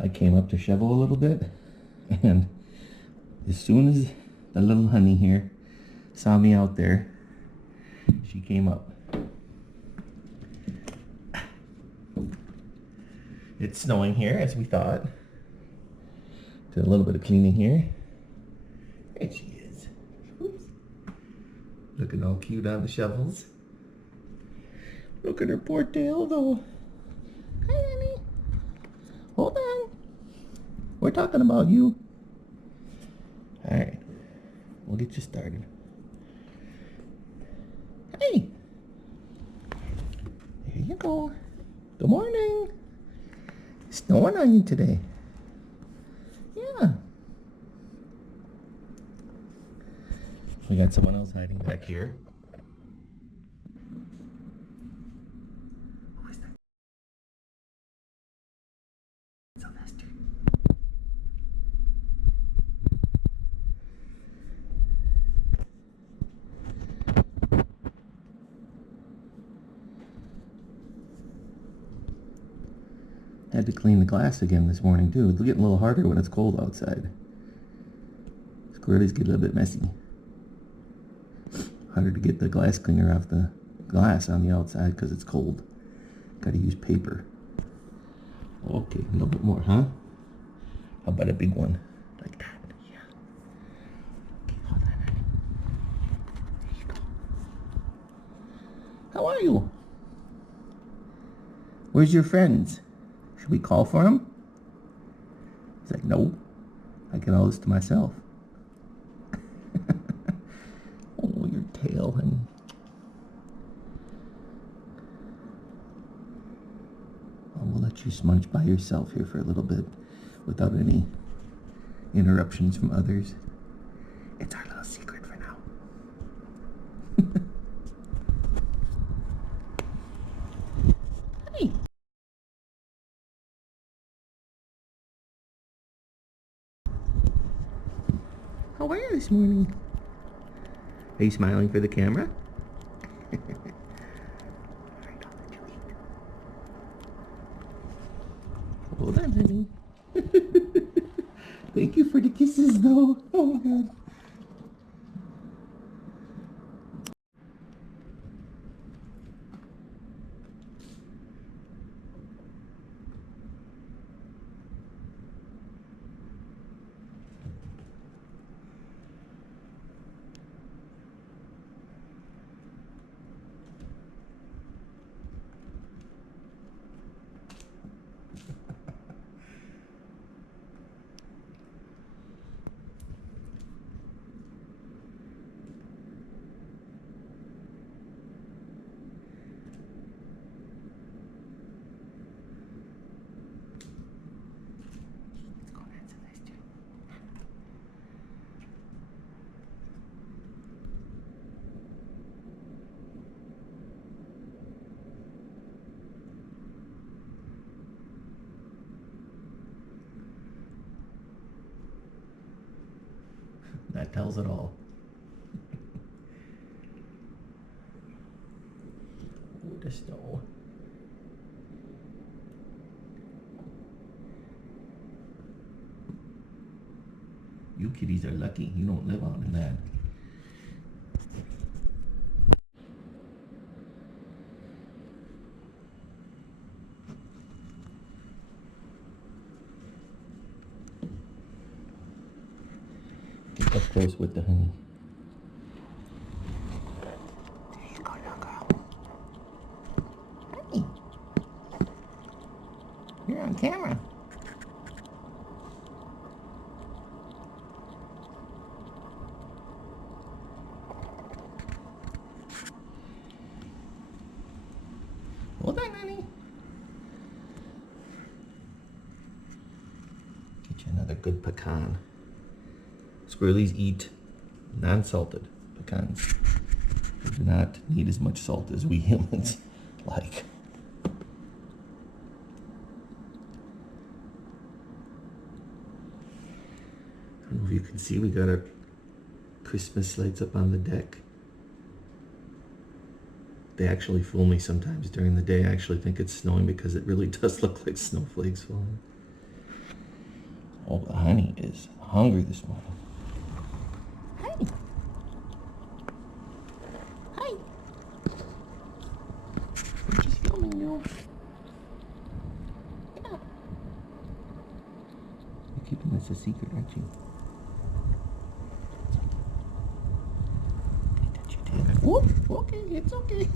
I came up to shovel a little bit, and as soon as the little honey here saw me out there, she came up. It's snowing here, as we thought. Did a little bit of cleaning here. There she is. Oops. Looking all cute on the shovels. Look at her poor tail, though. Hi, honey. Hold on. We're talking about you. Alright. We'll get you started. Hey. There you go. Good morning. It's snowing on you today. Yeah. We got someone else hiding back here. Who is that? Sylvester. Had to clean the glass again this morning too. It'll get a little harder when it's cold outside. Squirrelies get a little bit messy. Harder to get the glass cleaner off the glass on the outside because it's cold. Gotta use paper. Okay, a little bit more, huh? How about a big one? Like that, yeah. Okay, hold on, honey. There you go. How are you? Where's your friends? Should we call for them? He's like, no. I get all this to myself. Oh, your tail, honey. Well, we'll let you smudge by yourself here for a little bit without any interruptions from others. It's our little secret for now. Hey. How are you this morning? Are you smiling for the camera? Alright, I'll let you eat. Hold on, honey. Thank you for the kisses, though. Oh my god. That tells it all. Oh, the snow. You kitties are lucky. You don't live out in that. Get up close with the honey. There you go, little girl. Honey. You're on camera. Hold on, honey. Get you another good pecan. Squirrelies eat non-salted pecans. They do not need as much salt as we humans like. I don't know if you can see, we got our Christmas lights up on the deck. They actually fool me sometimes during the day. I actually think it's snowing because it really does look like snowflakes falling. Oh, the honey is hungry this morning. Honey. Hi. I'm just filming you. Yeah. You're keeping this a secret, aren't you? Can I touch your tail? Whoop. Okay, it's okay.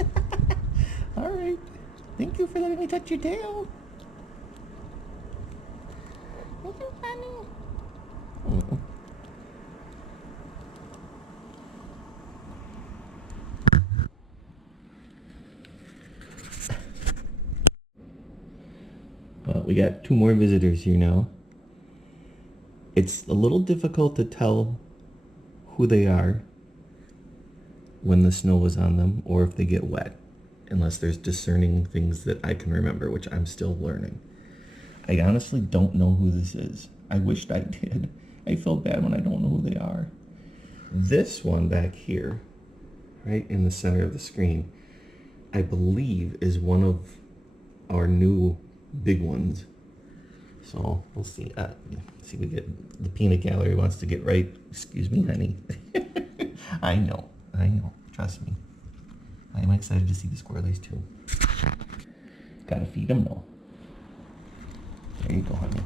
All right. Thank you for letting me touch your tail. Thank you, honey. Mm-mm. Well, we got 2 more visitors here now. It's a little difficult to tell who they are when the snow is on them or if they get wet, unless there's discerning things that I can remember, which I'm still learning. I honestly don't know who this is. I wished I did. I feel bad when I don't know who they are. This one back here, right in the center of the screen, I believe is one of our new big ones. So we'll see. See, we get the peanut gallery wants to get right. Excuse me, honey. I know. Trust me. I'm excited to see the squirrelies too. Gotta feed them though. There you go, honey.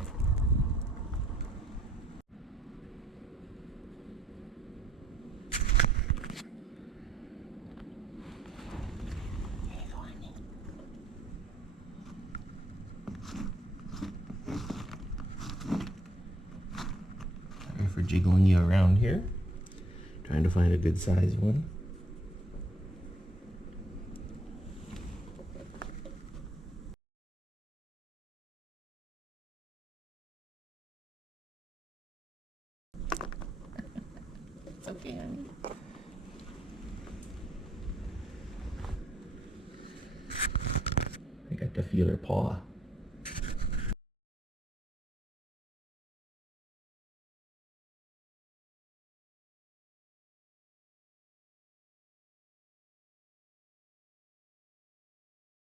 There you go, honey. Sorry for jiggling you around here. Trying to find a good size one. It's okay, honey. I got to feel her paw.